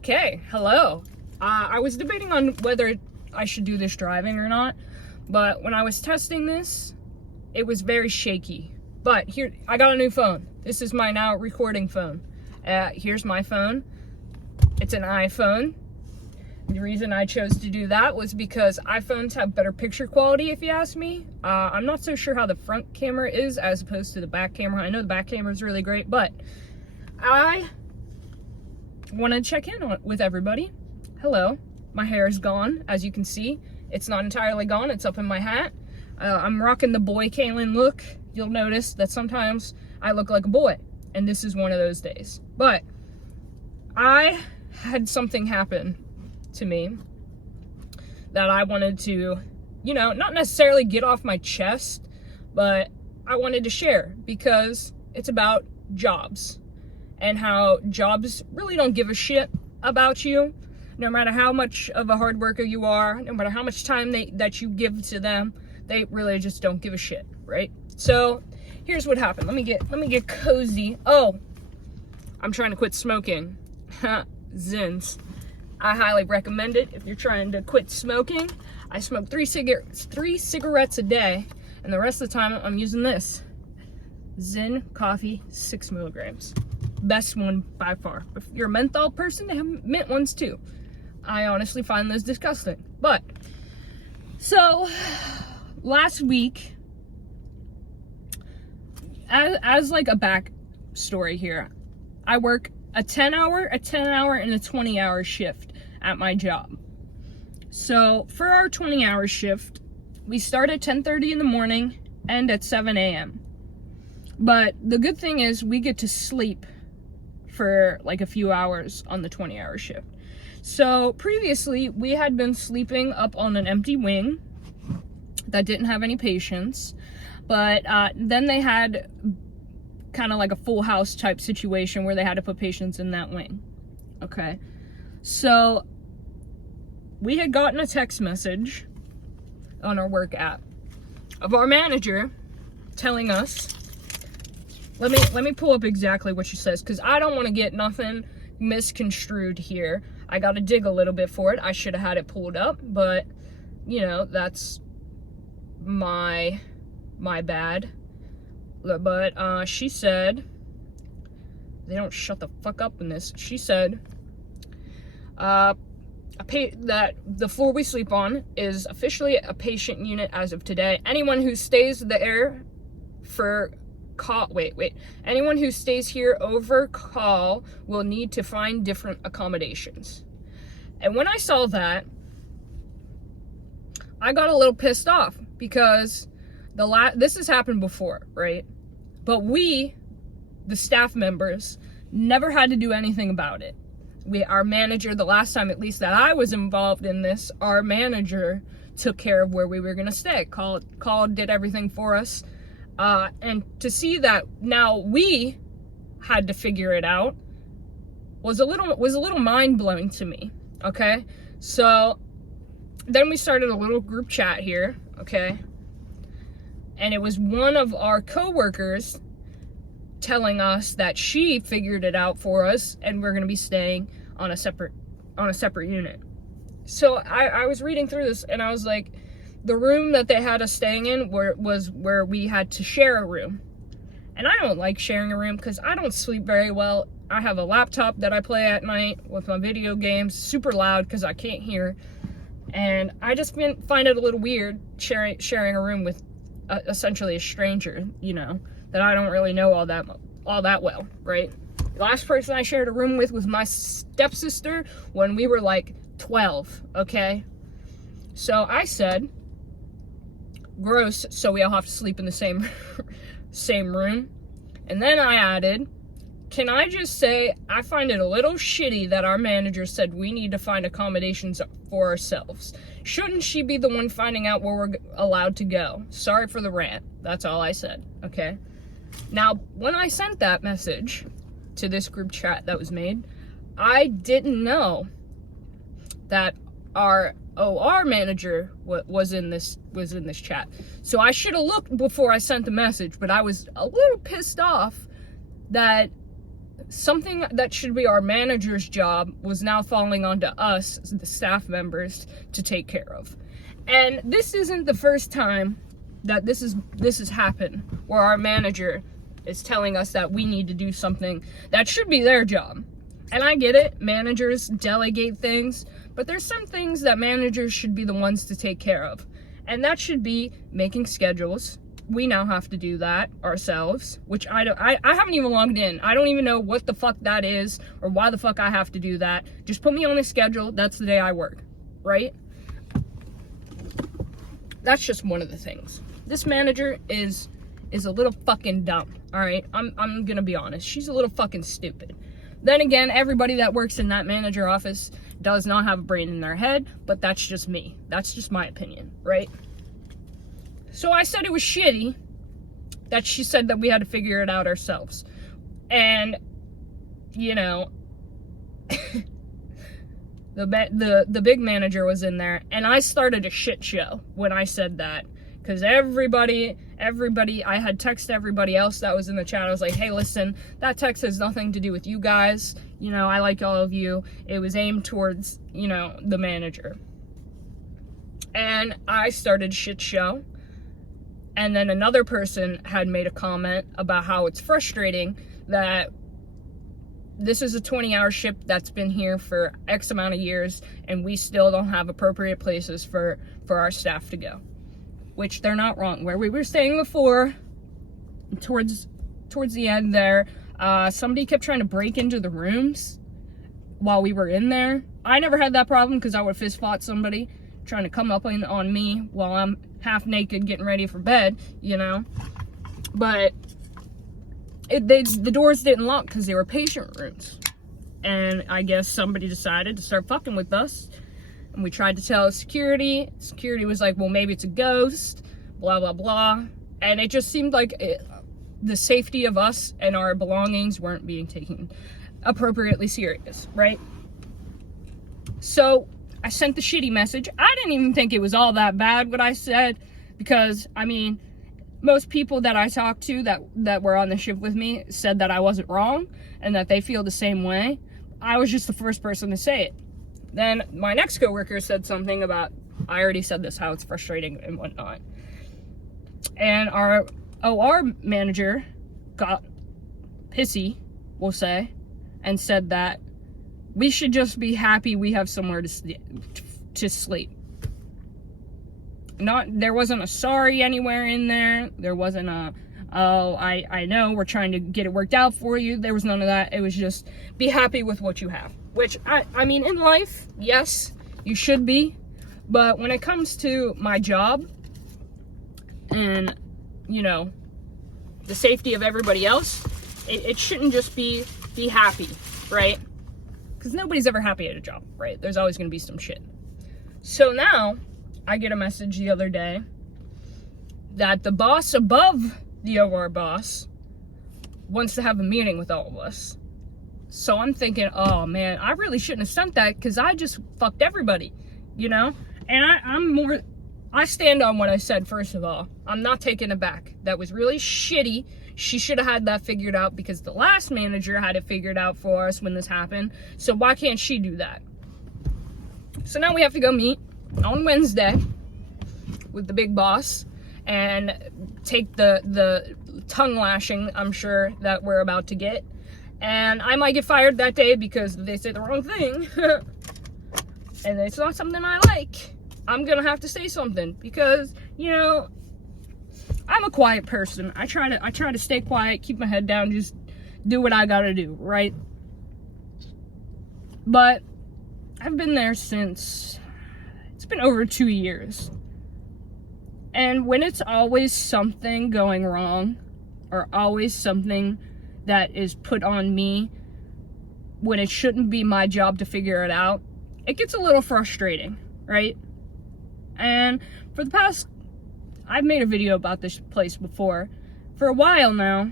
Okay, hello. I was debating on whether I should do this driving or not, but when I was testing this, it was very shaky. But here, I got a new phone. This is my now recording phone. Here's my phone. It's an iPhone. The reason I chose to do that was because iPhones have better picture quality, if you ask me. I'm not so sure how the front camera is as opposed to the back camera. I know the back camera is really great, but I want to check in with everybody. Hello. My hair is gone, as you can see. It's not entirely gone. It's up in my hat. I'm rocking the boy Kalen look. You'll notice that sometimes I look like a boy, and this is one of those days. But I had something happen to me that I wanted to, not necessarily get off my chest, but I wanted to share because it's about jobs and how jobs really don't give a shit about you. No matter how much of a hard worker you are, no matter how much time that you give to them, they really just don't give a shit, right? So here's what happened. Let me get cozy. Oh, I'm trying to quit smoking. Zins. I highly recommend it if you're trying to quit smoking. I smoke three cigarettes a day, and the rest of the time I'm using this Zyn coffee, 6 milligrams. Best one by far. If you're a menthol person, they have mint ones too. I honestly find those disgusting. But so last week, as like a back story here, I work a 10-hour, and a 20-hour shift at my job. So for our 20-hour shift, we start at 10:30 in the morning, end at 7 a.m. But the good thing is we get to sleep for like a few hours on the 20-hour shift. So previously we had been sleeping up on an empty wing that didn't have any patients, but then they had kind of like a full house type situation where they had to put patients in that wing. Okay, so we had gotten a text message on our work app of our manager telling us, let me pull up exactly what she says, because I don't want to get nothing misconstrued here. I got to dig a little bit for it. I should have had it pulled up, but that's my bad. But she said, they don't shut the fuck up in this. She said, that the floor we sleep on is officially a patient unit as of today. Anyone who stays there for anyone who stays here over call will need to find different accommodations. And when I saw that, I got a little pissed off because this has happened before, right? But we, the staff members, never had to do anything about it. Our manager, the last time at least that I was involved in this, our manager took care of where we were gonna stay. Called, did everything for us. And to see that now we had to figure it out was a little mind-blowing to me, okay? So then we started a little group chat here, okay? And it was one of our coworkers telling us that she figured it out for us and we're gonna be staying on a separate unit. So I was reading through this and I was like, the room that they had us staying in was where we had to share a room. And I don't like sharing a room because I don't sleep very well. I have a laptop that I play at night with my video games, super loud because I can't hear. And I just find it a little weird sharing a room with essentially a stranger, that I don't really know all that well, right? The last person I shared a room with was my stepsister when we were like 12, okay? So I said, gross, so we all have to sleep in the same room. And then I added, can I just say, I find it a little shitty that our manager said we need to find accommodations for ourselves. Shouldn't she be the one finding out where we're allowed to go? Sorry for the rant. That's all I said, okay? Now, when I sent that message to this group chat that was made, I didn't know that our OR manager was in this chat. So I should have looked before I sent the message, but I was a little pissed off that something that should be our manager's job was now falling onto us, the staff members, to take care of. And this isn't the first time that this has happened, where our manager is telling us that we need to do something that should be their job. And I get it, managers delegate things, but there's some things that managers should be the ones to take care of. And that should be making schedules. We now have to do that ourselves, which I haven't even logged in. I don't even know what the fuck that is or why the fuck I have to do that. Just put me on a schedule. That's the day I work, right? That's just one of the things. This manager is a little fucking dumb, all right? I'm gonna be honest. She's a little fucking stupid. Then again, everybody that works in that manager office does not have a brain in their head, but that's just me. That's just my opinion, right? So I said it was shitty that she said that we had to figure it out ourselves. And, you know, the big manager was in there, and I started a shit show when I said that. Because everybody, I had texted everybody else that was in the chat. I was like, hey, listen, that text has nothing to do with you guys. You know, I like all of you. It was aimed towards, you know, the manager. And I started shit show. And then another person had made a comment about how it's frustrating that this is a 20-hour shift that's been here for X amount of years, and we still don't have appropriate places for our staff to go. Which they're not wrong. Where we were staying before, towards the end there, somebody kept trying to break into the rooms while we were in there. I never had that problem because I would fist fought somebody trying to come up on me while I'm half naked getting ready for bed, you know. But the doors didn't lock because they were patient rooms. And I guess somebody decided to start fucking with us. And we tried to tell security. Security was like, well, maybe it's a ghost, blah, blah, blah. And it just seemed like the safety of us and our belongings weren't being taken appropriately serious, right? So I sent the shitty message. I didn't even think it was all that bad what I said, because, I mean, most people that I talked to that were on the shift with me said that I wasn't wrong and that they feel the same way. I was just the first person to say it. Then my next coworker said something about, I already said this, how it's frustrating and whatnot. And our OR manager got pissy, we'll say, and said that we should just be happy we have somewhere to sleep. There wasn't a sorry anywhere in there. There wasn't a, oh, I know, we're trying to get it worked out for you. There was none of that. It was just, be happy with what you have. Which, I mean, in life, yes, you should be. But when it comes to my job and, you know, the safety of everybody else, it shouldn't just be happy, right? Because nobody's ever happy at a job, right? There's always going to be some shit. So now, I get a message the other day that the boss above the OR boss wants to have a meeting with all of us. So I'm thinking, oh man, I really shouldn't have sent that because I just fucked everybody, you know? And I stand on what I said, first of all. I'm not taking it back. That was really shitty. She should have had that figured out because the last manager had it figured out for us when this happened. So why can't she do that? So now we have to go meet on Wednesday with the big boss and take the tongue lashing, I'm sure, that we're about to get. And I might get fired that day because they say the wrong thing. And it's not something I like. I'm gonna have to say something because, you know, I'm a quiet person. I try to stay quiet, keep my head down, just do what I gotta do, right? But I've been there since, it's been over 2 years. And when it's always something going wrong, or always something that is put on me when it shouldn't be my job to figure it out, it gets a little frustrating, right? And for the past, I've made a video about this place before. For a while now,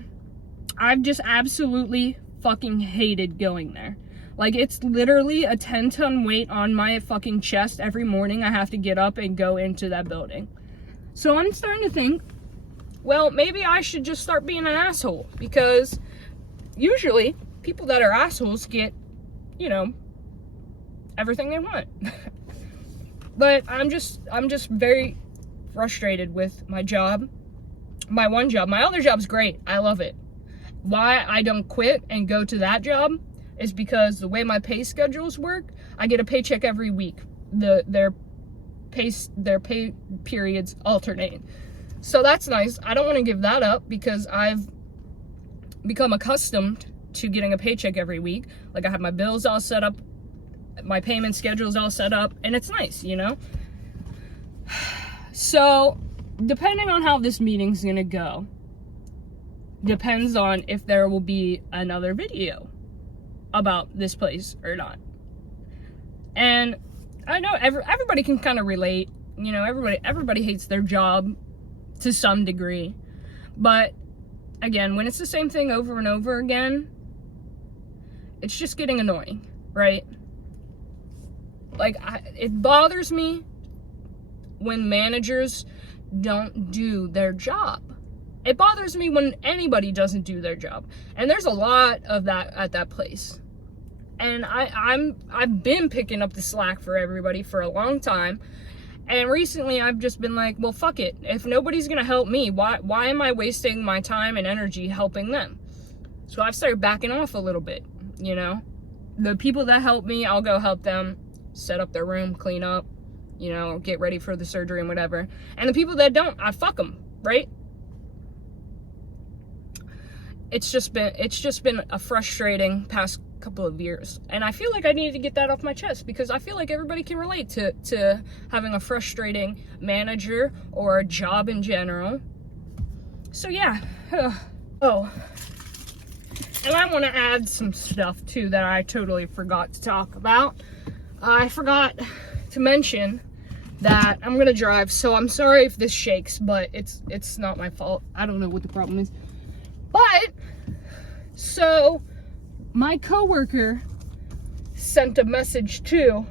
I've just absolutely fucking hated going there. Like, it's literally a 10-ton weight on my fucking chest every morning. I have to get up and go into that building. So I'm starting to think, well, maybe I should just start being an asshole, because usually people that are assholes get, you know, everything they want. But I'm just very frustrated with my job. My one job. My other job's great. I love it. Why I don't quit and go to that job is because the way my pay schedules work, I get a paycheck every week. Their pay periods alternate. So that's nice. I don't want to give that up because I've become accustomed to getting a paycheck every week. Like, I have my bills all set up, my payment schedule's all set up, and it's nice, you know? So, depending on how this meeting's gonna go, depends on if there will be another video about this place or not. And I know everybody can kind of relate, you know, everybody hates their job to some degree. But again, when it's the same thing over and over again, it's just getting annoying, right? Like, it bothers me when managers don't do their job. It bothers me when anybody doesn't do their job. And there's a lot of that at that place. And I've been picking up the slack for everybody for a long time. And recently I've just been like, well, fuck it. If nobody's gonna help me, why am I wasting my time and energy helping them? So I've started backing off a little bit, you know? The people that help me, I'll go help them set up their room, clean up, you know, get ready for the surgery and whatever. And the people that don't, I fuck them, right? It's just been a frustrating past couple of years. And I feel like I need to get that off my chest because I feel like everybody can relate to having a frustrating manager or a job in general. So yeah. Oh. And I want to add some stuff too that I totally forgot to talk about. I forgot to mention that I'm gonna drive, so I'm sorry if this shakes, but it's not my fault. I don't know what the problem is. But, so, my coworker sent a message too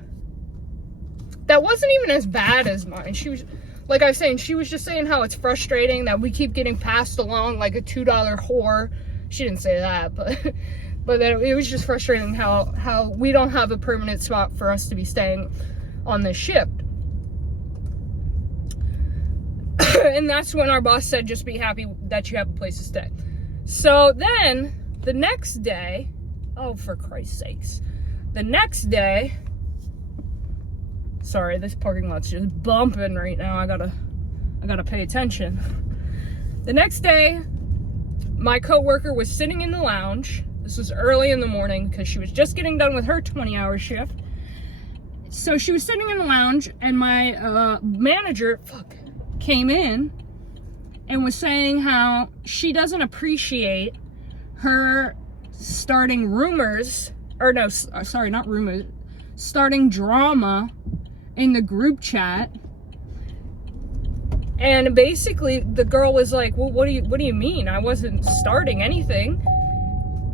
that wasn't even as bad as mine. She was, like I was saying, she was just saying how it's frustrating that we keep getting passed along like a $2 whore. She didn't say that, but that it was just frustrating how we don't have a permanent spot for us to be staying on this shift. And that's when our boss said, just be happy that you have a place to stay. So then, the next day, oh, for Christ's sakes, the next day, sorry, this parking lot's just bumping right now. I gotta pay attention. The next day, my coworker was sitting in the lounge. This was early in the morning because she was just getting done with her 20-hour shift. So she was sitting in the lounge, and my manager came in and was saying how she doesn't appreciate her starting rumors, or no, sorry, not rumors, starting drama in the group chat. And basically the girl was like, well, what do you mean? I wasn't starting anything.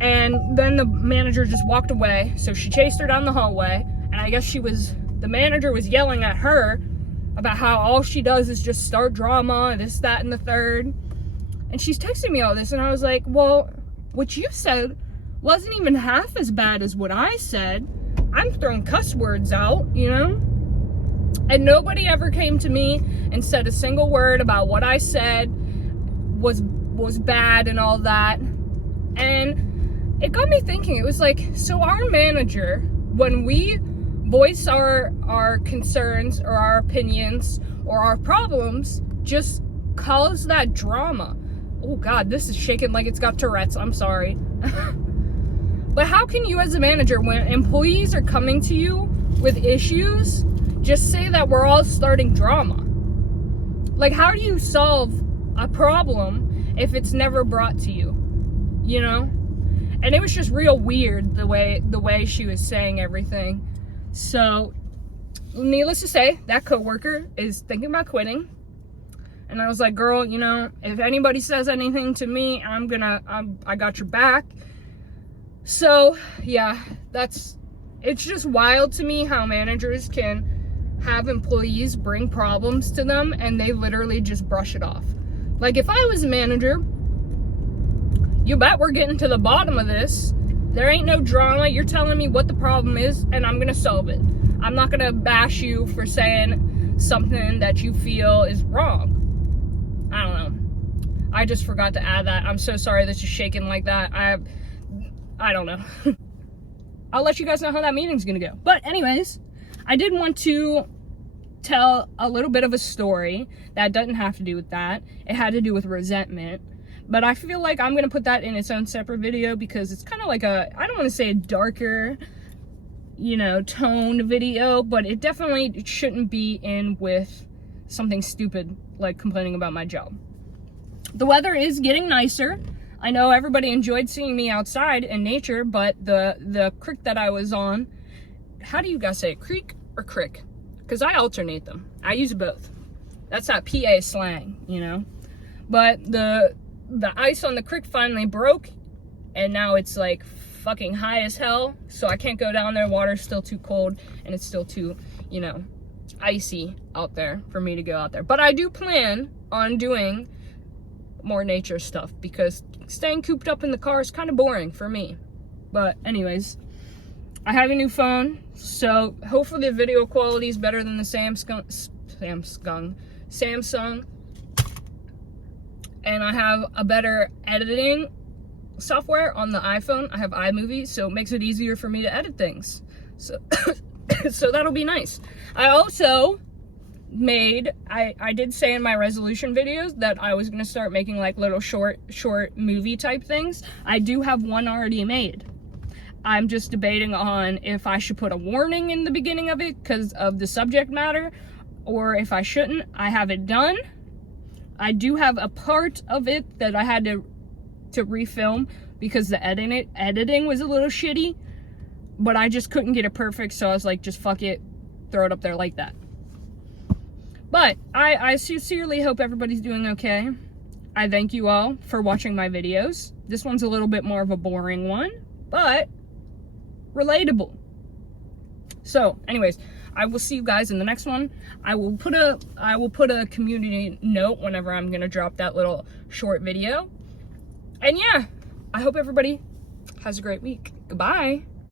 And then the manager just walked away. So she chased her down the hallway, and I guess the manager was yelling at her about how all she does is just start drama, this, that, and the third. And she's texting me all this, and I was like, well, what you said wasn't even half as bad as what I said. I'm throwing cuss words out, you know? And nobody ever came to me and said a single word about what I said was bad and all that. And it got me thinking. It was like, so our manager, when we voice our concerns or our opinions or our problems, just calls that drama. Oh God, this is shaking like it's got Tourette's. I'm sorry. But how can you as a manager, when employees are coming to you with issues, just say that we're all starting drama? Like, how do you solve a problem if it's never brought to you? You know? And it was just real weird the way she was saying everything. So, needless to say, that coworker is thinking about quitting. And I was like, girl, you know, if anybody says anything to me, I got your back. So, yeah, it's just wild to me how managers can have employees bring problems to them and they literally just brush it off. Like, if I was a manager, you bet we're getting to the bottom of this, There ain't no drama. You're telling me what the problem is, and I'm gonna solve it. I'm not gonna bash you for saying something that you feel is wrong. I don't know. I just forgot to add that. I'm so sorry that you're shaking like that. I don't know. I'll let you guys know how that meeting's gonna go. But anyways, I did want to tell a little bit of a story that doesn't have to do with that. It had to do with resentment. But I feel like I'm gonna put that in its own separate video because it's kind of like a, I don't want to say a darker, you know, tone video, but it definitely shouldn't be in with something stupid like complaining about my job. The weather is getting nicer. I know everybody enjoyed seeing me outside in nature, but the creek that I was on, how do you guys say it? Creek or crick? Because I alternate them. I use both. That's not PA slang, you know? But the ice on the creek finally broke, and now it's like fucking high as hell, so I can't go down there. Water's still too cold, and it's still too, you know, icy out there for me to go out there. But I do plan on doing more nature stuff because staying cooped up in the car is kind of boring for me. But anyways, I have a new phone, so hopefully the video quality is better than the Samsung. And I have a better editing software on the iPhone. I have iMovie, so it makes it easier for me to edit things. So, so that'll be nice. I also made, I did say in my resolution videos that I was gonna start making like little short movie type things. I do have one already made. I'm just debating on if I should put a warning in the beginning of it because of the subject matter, or if I shouldn't. I have it done. I do have a part of it that I had to refilm because the editing was a little shitty, but I just couldn't get it perfect, so I was like, just fuck it, throw it up there like that. But I sincerely hope everybody's doing okay. I thank you all for watching my videos. This one's a little bit more of a boring one, but relatable. So anyways, I will see you guys in the next one. I will put a community note whenever I'm gonna drop that little short video. And yeah, I hope everybody has a great week. Goodbye.